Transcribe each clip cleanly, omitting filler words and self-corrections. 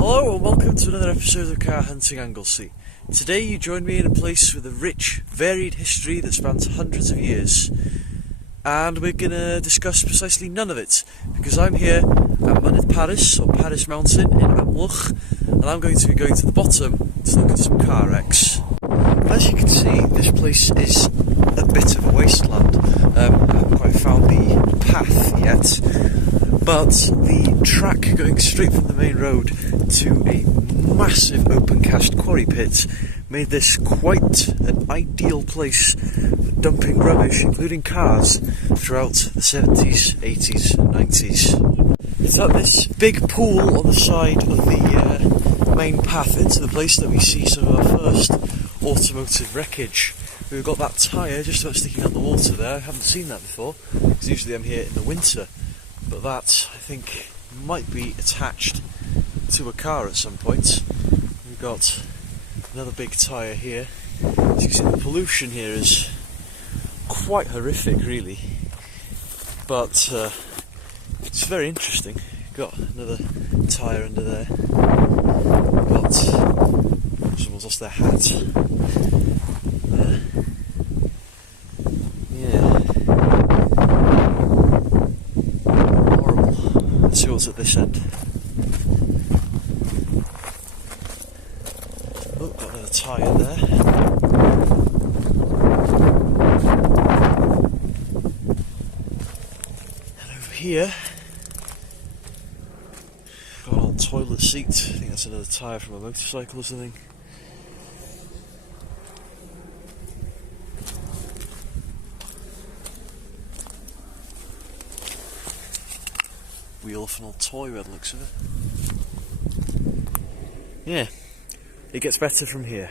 Hello and welcome to another episode of Car Hunting Anglesey. Today you join me in a place with a rich, varied history that spans hundreds of years. And we're going to discuss precisely none of it, because I'm here at Parys, or Parys Mountain in Amlwch, and I'm going to be going to the bottom to look at some car wrecks. As you can see, this place is a bit of a wasteland. I haven't quite found the path yet, but the track going straight from the main road to a massive open cast quarry pit made this quite an ideal place for dumping rubbish, including cars, throughout the 70s, 80s and 90s. It's at this big pool on the side of the main path into the place that we see some of our first automotive wreckage. We've got that tyre just about sticking out the water there. I haven't seen that before, because usually I'm here in the winter. But that, I think, might be attached to a car at some point. We've got another big tyre here. As you can see, the pollution here is quite horrific, really. But it's very interesting. Got another tyre under there. Got someone's lost their hat. There. Let's see what's at this end. Oh, got another tyre there. And over here, got an old toilet seat. I think that's another tyre from a motorcycle or something. Wheel off an old toy by the looks of it. Yeah, it gets better from here.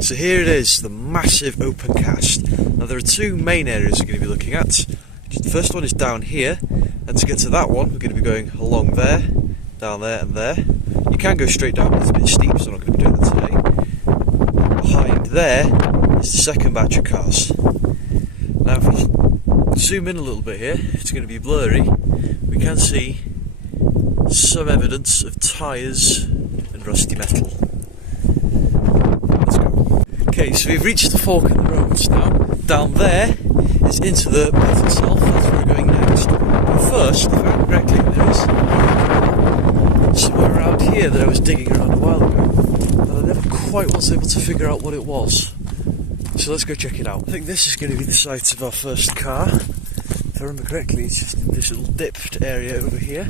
So here it is, the massive open cast. Now there are two main areas we're going to be looking at. The first one is down here, and to get to that one we're going to be going along there, down there and there. You can go straight down, but it's a bit steep, so I'm not going to be doing that today. Behind there is the second batch of cars. Now if we zoom in a little bit here, it's going to be blurry. We can see some evidence of tyres and rusty metal. Let's go. Okay, so we've reached the fork in the roads now. Down there is into the pit itself, that's where we're going next. But first, if I remember correctly, there is somewhere around here that I was digging around a while ago, and I never quite was able to figure out what it was. So let's go check it out. I think this is going to be the site of our first car. If I remember correctly, it's just in this little dipped area over here.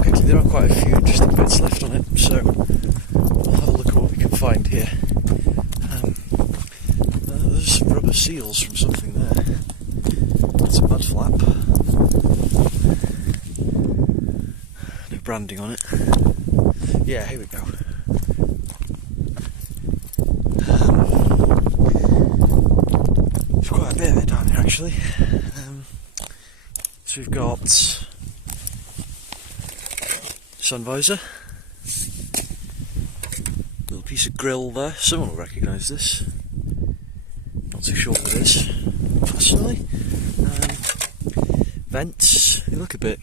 Quickly, there are quite a few interesting bits left on it, so we'll have a look at what we can find here. There's some rubber seals from something there. That's a mud flap. No branding on it. Yeah, here we go. There's quite a bit of it down here actually. So we've got sun visor, little piece of grill there. Someone will recognise this. Not too sure what it is personally. Vents, they look a bit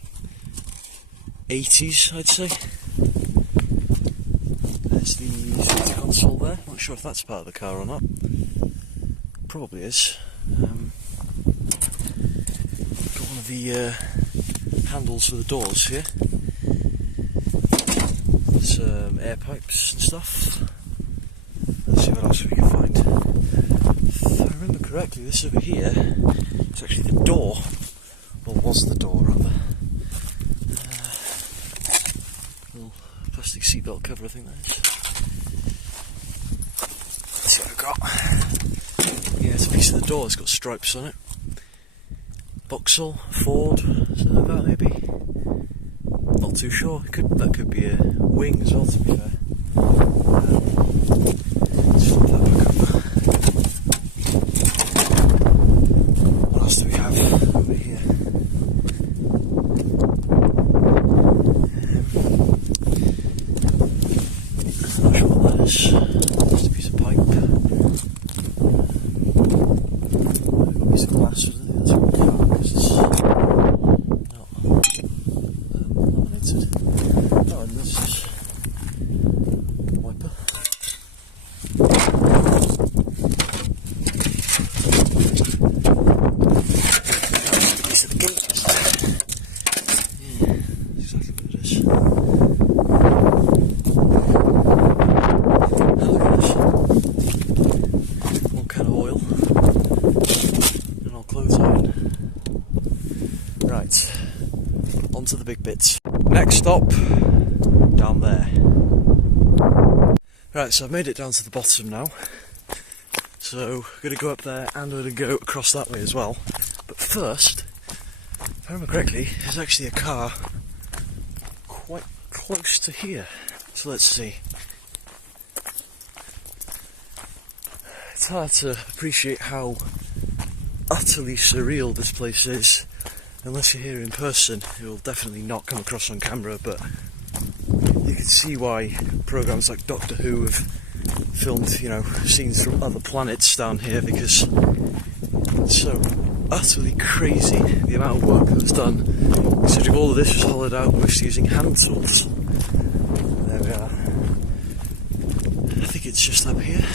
80s, I'd say. There's the center console there. Not sure if that's part of the car or not. Probably is. Got one of the handles for the doors here. Some air pipes and stuff. Let's see what else we can find. If I remember correctly, this over here is actually the door. Well, was the door rather. Little plastic seatbelt cover, I think that is. Let's see what we've got. Yeah, it's a piece of the door, it's got stripes on it. Vauxhall, Ford, something like that maybe. Not too sure. That could be a wing as well, to be fair. Let's flip that back up. What else do we have over here? I'm not sure what that is. Just a piece of pipe. A piece of glass, wasn't it? That's what we got, because it's not laminated. Oh, and this is wiper. Piece of the gate. Yeah, that's exactly what it is. Now look at this. One can of oil. And all clothes iron. Right, on to the big bits. Next stop, down there. Right, so I've made it down to the bottom now. So, I'm going to go up there and I'm going to go across that way as well. But first, if I remember correctly, there's actually a car quite close to here. So let's see. It's hard to appreciate how utterly surreal this place is. Unless you're here in person, it will definitely not come across on camera, but you can see why programmes like Doctor Who have filmed, you know, scenes from other planets down here, because it's so utterly crazy the amount of work that was done, considering all of this was hollowed out mostly using hand tools. There we are. I think it's just up here.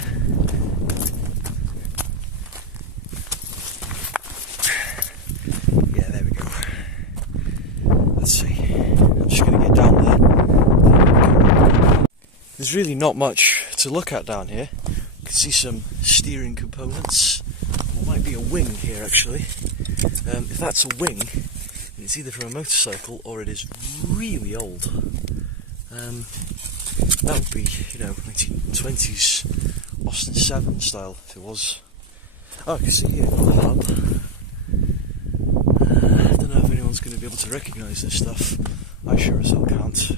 Let's see, I'm just going to get down there. There's really not much to look at down here. You can see some steering components. What might be a wing here actually. If that's a wing, it's either from a motorcycle or it is really old. That would be, you know, 1920s Austin 7 style if it was. Oh, I can see here the hub. I don't know if anyone's going to be able to recognise this stuff. I sure as hell can't.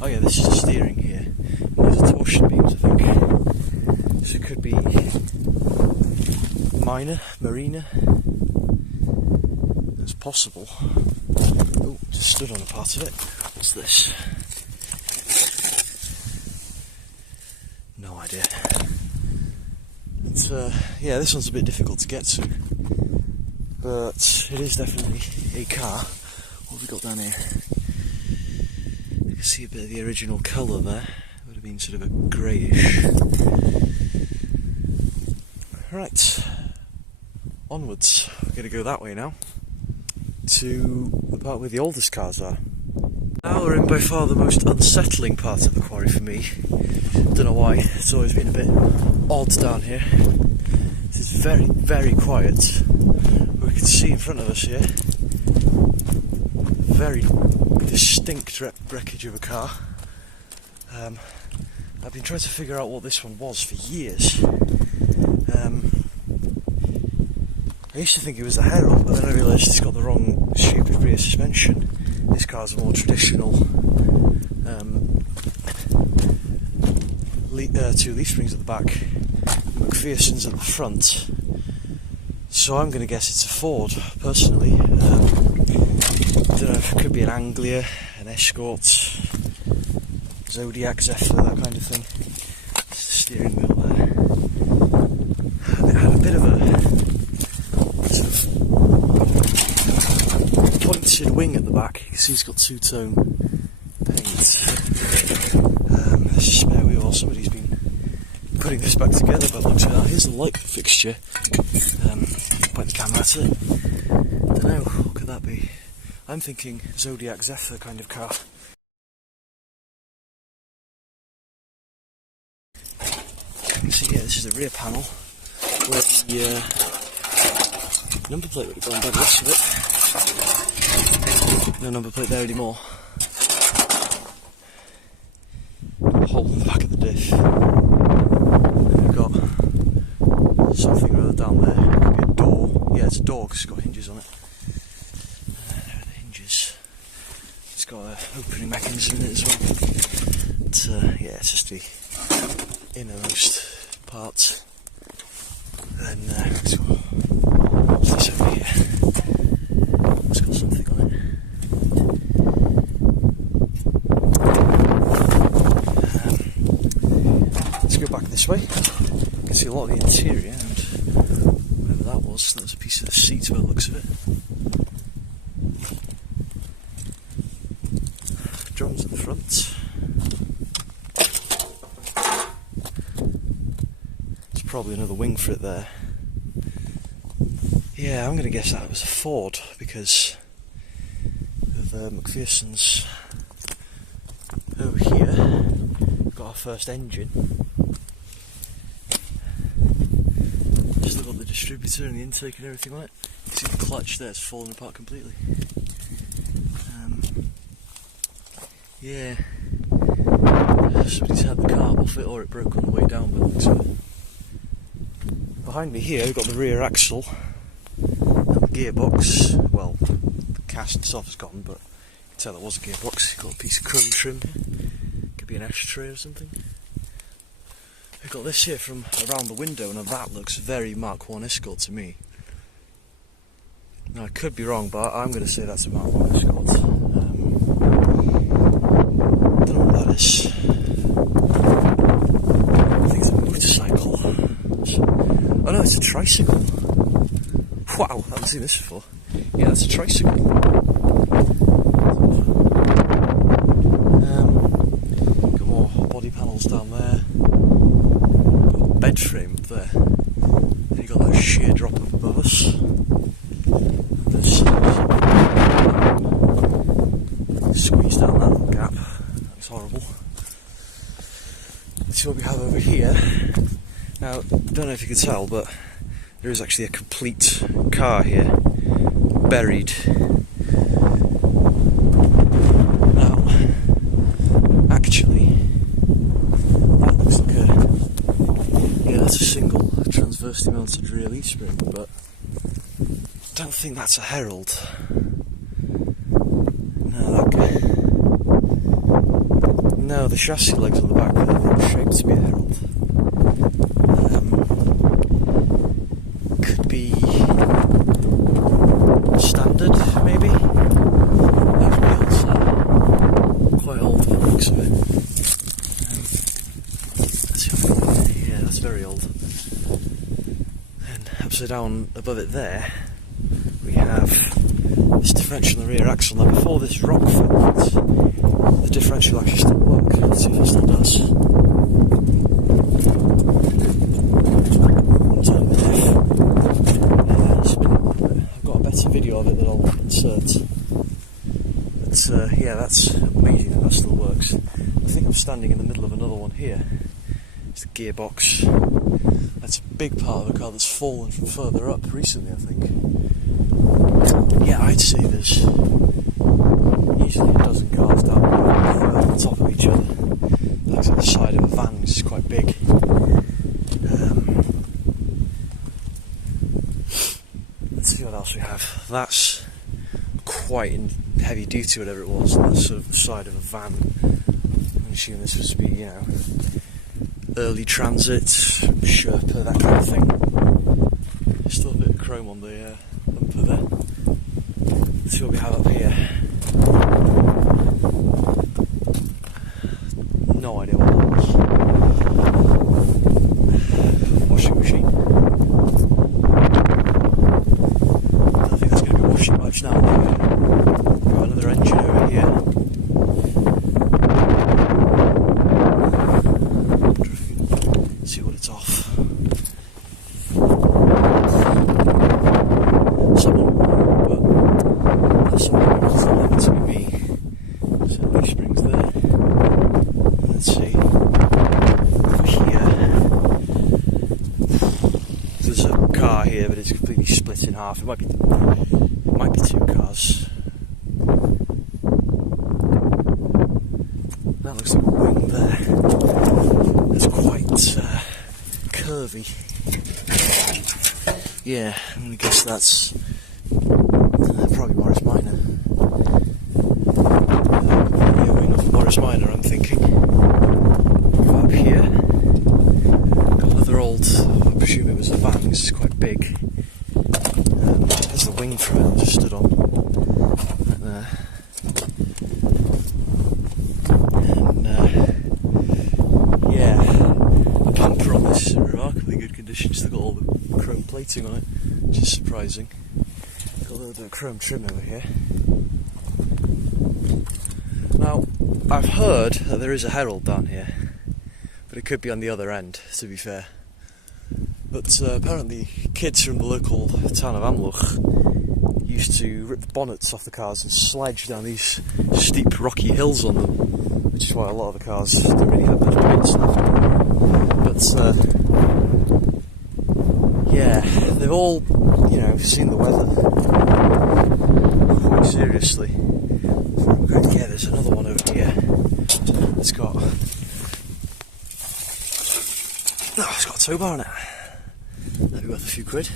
Oh yeah, this is the steering here. And these are torsion beams, I think. So it could be marina. It's possible. Oh, just stood on a part of it. What's this? No idea. It's, yeah, this one's a bit difficult to get to. But it is definitely a car. What have we got down here? You can see a bit of the original colour there. It would have been sort of a greyish. Right, onwards. We're going to go that way now, to the part where the oldest cars are. Now we're in by far the most unsettling part of the quarry for me. Don't know why, it's always been a bit odd down here. This is very, very quiet. We can see in front of us here, very distinct wreckage of a car. I've been trying to figure out what this one was for years. I used to think it was the Herald, but then I realised it's got the wrong shape of rear suspension. This car's a more traditional two leaf springs at the back, McPherson's at the front. So I'm going to guess it's a Ford, personally. I don't know if it could be an Anglia, an Escort, Zodiac, Zephyr, that kind of thing. It's the steering wheel there. And it had a bit of a sort of pointed wing at the back. You can see it's got two-tone paint. There's a spare wheel. Somebody's been putting this back together, but looks like that. Here's the light fixture. Point the camera at it. Don't know, what could that be? I'm thinking Zodiac Zephyr kind of car. You can see here, this is the rear panel, where the number plate would have gone by the looks of it. No number plate there anymore. A hole in the back of the diff. And we've got something or other down there. Could be a door. Yeah, it's a door because it's got hinges on it. There are the hinges. It's got an opening mechanism in it as well. But, yeah, it's just the innermost part. Then what's this over here? It's got something on it. Let's go back this way. You can see a lot of the interior, and whatever that was a piece of the seat by the looks of it. Drums at the front. front. There's probably another wing for it there. Yeah, I'm going to guess that was a Ford because of McPherson's over here. We've got our first engine. Just look at the distributor and the intake and everything on it. You can see the clutch there, it's falling apart completely. Yeah, somebody's had the carb off it or it broke on the way down by the looks of it. Behind me here we've got the rear axle and the gearbox. Well, the cast itself is gone, but you can tell it was a gearbox. You've got a piece of chrome trim here. Could be an ashtray or something. We've got this here from around the window, and that looks very Mark 1 Escort to me. Now I could be wrong, but I'm going to say that's a Mark 1 Escort. Don't know what that is. I think it's a motorcycle. Oh no, it's a tricycle. Wow, I haven't seen this before. Yeah, that's a tricycle. Got more body panels down there. Got a bed frame up there. Then you got that sheer drop up above us. And there's squeeze down that little gap. That's horrible. Let's see what we have over here. Now, don't know if you can tell, but there is actually a complete car here, buried. Now, actually, that looks like yeah, that's a single transversely mounted rear leaf spring, but I don't think that's a Herald. No, the chassis legs on the back are shaped to be a Herald. Could be standard, maybe? Those wheels are quite old by the looks of it. Let's see how yeah, that's very old. And upside down above it there, we have this differential in the rear axle. Now before this rock fell, the differential actually still works. Let's see if it still does. I've got a better video of it that I'll insert. But yeah, that's amazing that still works. I think I'm standing in the middle of another one here. It's the gearbox. That's a big part of the car that's fallen from further up recently, I think. Yeah, I'd say there's easily a dozen cars down on top of each other. Looks like the side of a van, which is quite big. Let's see what else we have. That's quite heavy duty, whatever it was. That's sort of the side of a van. I'm assuming this was to be, you know, early transit, Sherpa, that kind of thing. Still a bit of chrome on the bumper there. Let's see what we have up here. No idea what that was. Washing machine. I don't think that's going to be washing much now. We've got another engine over here. Let's see what it's off. Somewhat wrong, but that's something that's not meant to be me. So leaf springs there. Let's see. Over here, there's a car here, but it's completely split in half. It might be two cars. That looks like a wing there. It's quite curvy. Yeah, I'm gonna guess that's probably Morris Minor. Yeah, wing off Morris Minor, I'm thinking. Up here, got another old, I presume it was a van, this is quite big. There's the wing from it I just stood on. Right there. And yeah, the bumper on this is in remarkably good condition, still got all the chrome plating on it, which is surprising. Got a little bit of chrome trim over here. Now, I've heard that there is a herald down here, but it could be on the other end, to be fair. But apparently kids from the local town of Amlwch used to rip the bonnets off the cars and slide down these steep rocky hills on them, which is why a lot of the cars don't really have much paint left. But yeah, they've all, you know, seen the weather quite seriously. Yeah, there's another one over here. It's got a tow bar on it. That'd be worth a few quid.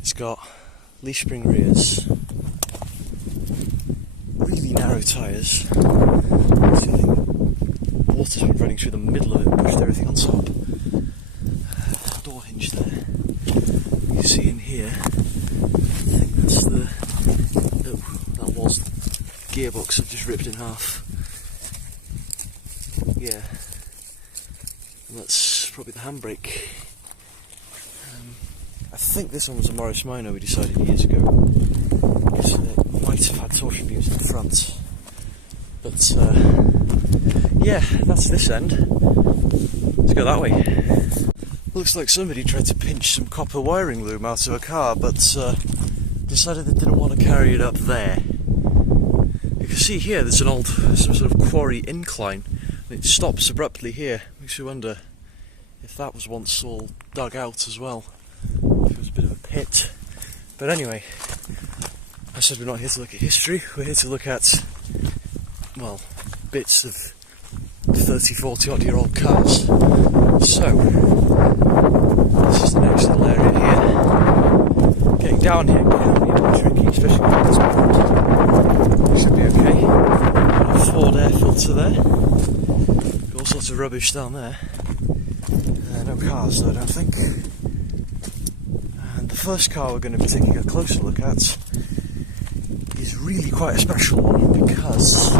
It's got leaf spring rears, really narrow tyres. Water's been running through the middle of it and pushed everything on top. Door hinge there. You can see in here, I think that's the gearbox I've just ripped in half. Yeah. And that's probably the handbrake. I think this one was a Morris Minor we decided years ago. Because it might have had torsion beams in the front. But yeah, that's this end. Let's go that way. Looks like somebody tried to pinch some copper wiring loom out of a car, but decided they didn't want to carry it up there. You can see here there's some sort of quarry incline, and it stops abruptly here. Makes you wonder if that was once all dug out as well. If it was a bit of a pit. But anyway, I said we're not here to look at history, we're here to look at, well, bits of 30, 40 odd year old cars. So, this is the next little area here. Getting down here can be tricky, especially with this road. Should be okay. Got a Ford air filter there. Got all sorts of rubbish down there. No cars though, I don't think. And the first car we're going to be taking a closer look at is really quite a special one, because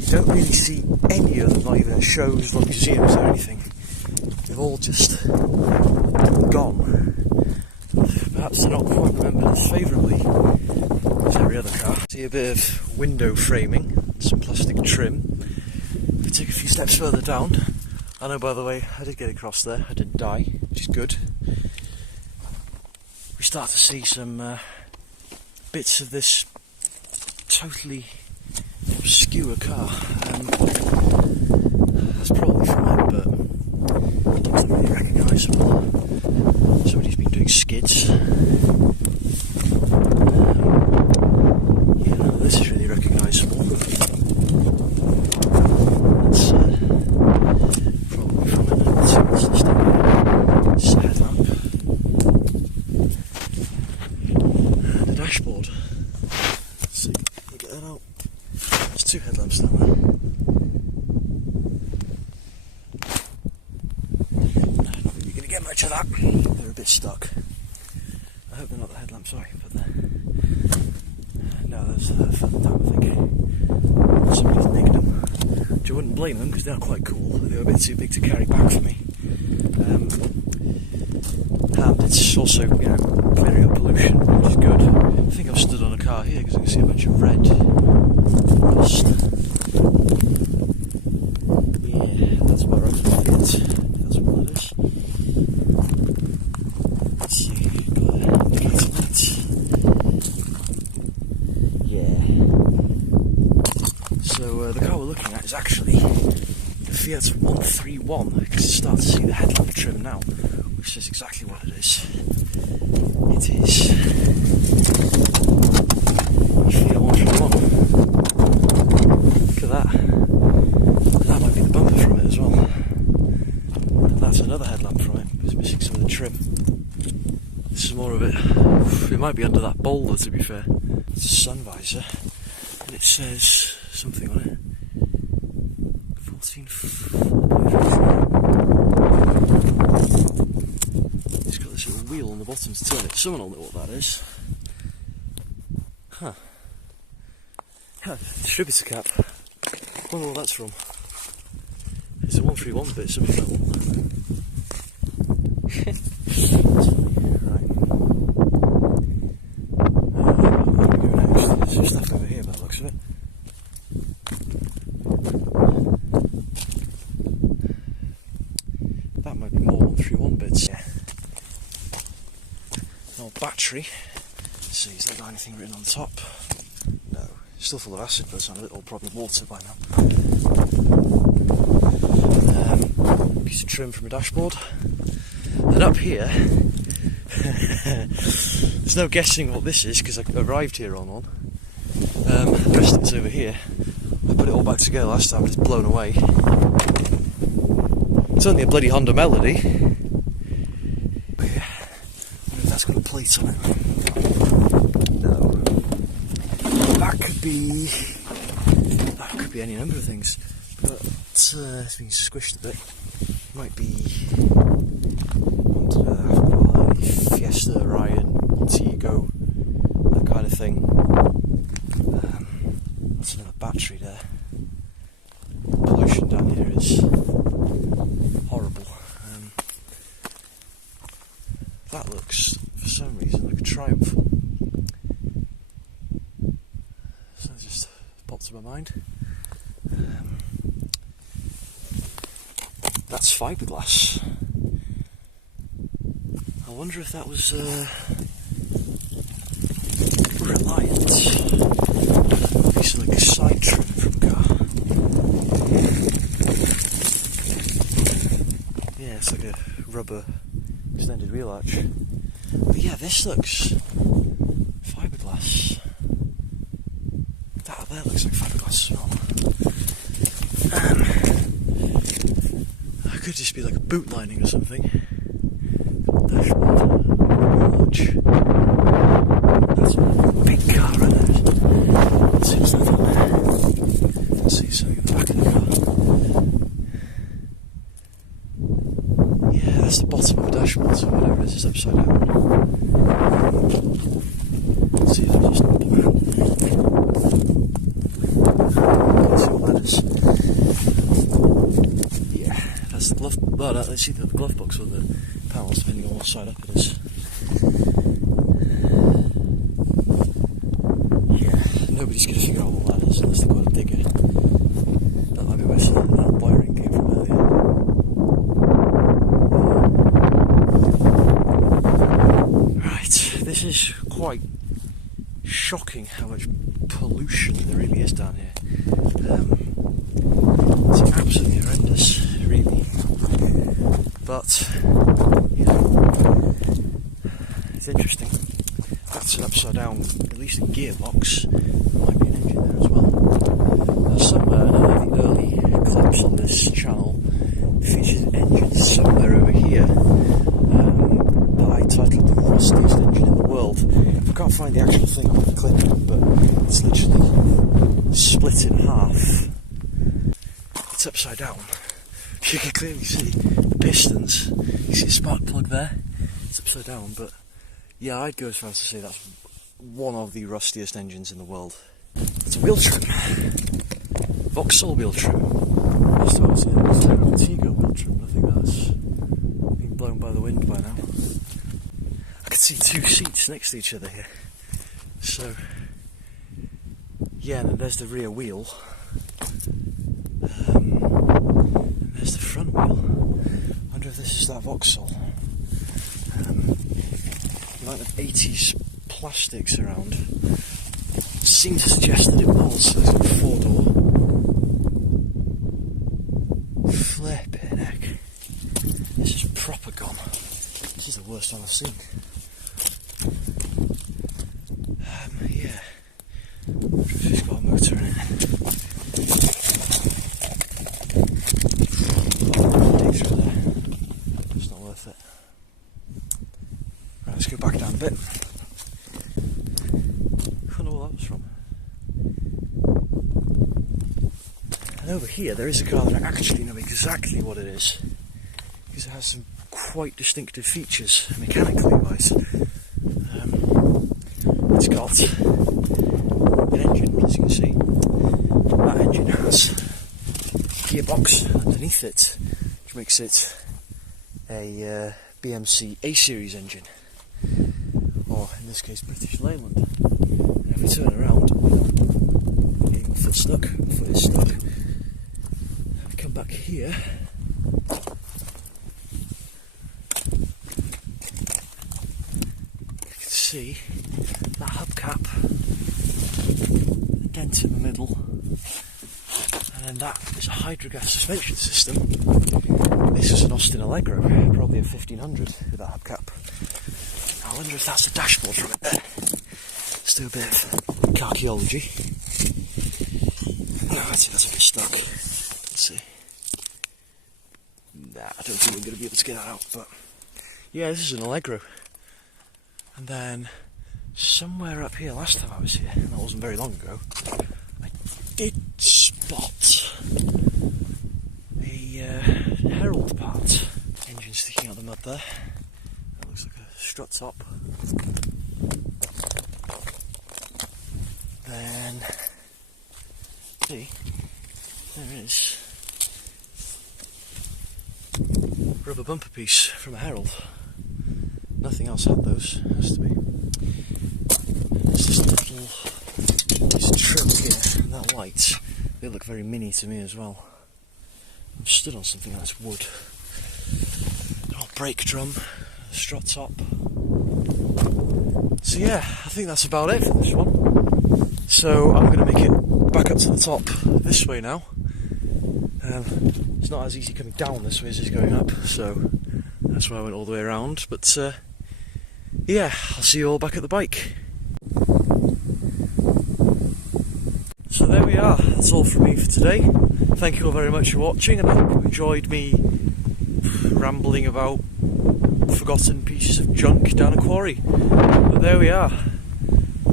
you don't really see any of them, not even at shows or museums or anything. They've all just gone. Perhaps they're not quite remembered as favourably as every other car. See a bit of window framing, some plastic trim. If we take a few steps further down, I know, by the way, I did get across there, I didn't die, which is good. We start to see some bits of this totally obscure car. That's probably from it, but it's not really recognisable. Somebody's been doing skids. Yeah, no, this is really recognisable. It's probably from it. Let's see what's this down. It's a headlamp. And a dashboard. Let's see, we'll get that out. There's two headlamps down there. No, not really going to get much of that. They're a bit stuck. I hope they're not the headlamps, sorry, but they're... No, there's further down, I think. Somebody's nicked them. Which I wouldn't blame them, because they are quite cool. They were a bit too big to carry back for me. And it's also, you know, clearing up pollution, which is good. I think I've stood on a car here because I can see a bunch of red rust. Yeah, that's about right for it. That's what that is. Let's see, got a indicator light. Yeah. So the car we're looking at is actually the Fiat 131, because you start to see the headlamp trim now, which is exactly what it is. It is a Fiat 131. Look at that. That might be the bumper from it as well. And that's another headlamp from it. It's missing some of the trim. This is more of it. It might be under that bowler, to be fair. It's a sun visor, and it says something on it. 14. It's got this little wheel on the bottom to turn it. Someone will know what that is. Huh. Yeah, distributor cap. I wonder what that's from. It's a 131 bit, something like that. Right. Where do we go next? It's just after me. looks of it. That might be more 131 bits. Yeah. An old battery. Let's see, has that got anything written on top? No. Still full of acid, but it's on a little probably water by now. Piece of trim from a dashboard. And up here, there's no guessing what this is because I arrived here on one. The rest of it's over here. I put it all back together last time and it's blown away. It's only a bloody Honda Melody. But yeah, I wonder if that's got a plate on it. No. That could be any number of things. But it's been squished a bit. Might be Fiesta, Ryan, Montego, that kind of thing. That's another battery there. Pollution down here is horrible. That looks, for some reason, like a Triumph. So that just popped to my mind. That's fiberglass. I wonder if that was Reliant. Piece of like a side trim from a car. Yeah, it's like a rubber extended wheel arch. But yeah, this looks fiberglass. That there looks like fiberglass as well. Could just be like a boot lining or something. Dashboard, large. That's a big car right there. Let's see what's that on there. Let's see something in the back of the car. Yeah, that's the bottom of the dashboard, so whatever it is upside down. Let's see if I just put my hand. Let's see what that is. The glove, well, let's see the glove box or the panels, depending on what side up it is. Yeah, nobody's going to figure out what that is unless they've got a digger. That might be where that wiring came from earlier. Right, this is quite shocking how much pollution there really is down here. It's absolutely horrendous, really. But, you know, it's interesting. That's an upside down, at least a gearbox. There might be an engine there as well. Somewhere in one of the early clips on this channel features engines somewhere over here that I titled the rustiest engine in the world. I can't find the actual thing on the clip, but it's literally split in half. It's upside down. You can clearly see the pistons. You see a spark plug there. It's upside down, but yeah, I'd go as far as to say that's one of the rustiest engines in the world. It's a wheel trim. Vauxhall wheel trim. Last time I was here, it was a Montego wheel trim, but I think that's been blown by the wind by now. I can see two seats next to each other here. So, yeah, and there's the rear wheel. There's the front wheel. I wonder if this is that Vauxhall. The amount of 80s plastics around seem to suggest that it was. There's a 4-door. Flippin' heck. This is proper gone. This is the worst one I've seen. Yeah. I wonder if it's got a motor in it. Through there. It's not worth it. Right, let's go back down a bit. I don't know what that was from. And over here there is a car that I actually know exactly what it is, because it has some quite distinctive features mechanically wise. It's got an engine, as you can see. That engine has a gearbox underneath it, which makes it a BMC A-Series engine, or in this case British Leyland. And if we turn around, foot stuck. My foot is stuck. I come back here. You can see that hubcap, the dent in the middle, and then that is a hydrogas suspension system. This is an Austin Allegro, probably a 1500 with that hubcap. I wonder if that's the dashboard from it there. Let's do a bit of archaeology. No, I think that's a bit stuck. Let's see. Nah, I don't think we're going to be able to get that out, but yeah, this is an Allegro. And then somewhere up here, last time I was here, and that wasn't very long ago, I did spot a Herald part. Engine sticking out the mud there. That looks like a strut top. Then, see, there is rubber bumper piece from a Herald. Nothing else had those, has to be. There's this little trim here, and that light, they look very mini to me as well. I'm stood on something that's wood. Oh, brake drum, strut top. So yeah, I think that's about it for this one. So I'm going to make it back up to the top this way now. It's not as easy coming down this way as it is going up, so that's why I went all the way around. But yeah, I'll see you all back at the bike. So there we are, that's all from me for today. Thank you all very much for watching, and I hope you enjoyed me rambling about forgotten pieces of junk down a quarry. But there we are.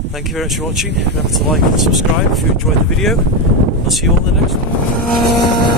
Thank you very much for watching. Remember to like and subscribe if you enjoyed the video. I'll see you all in the next one.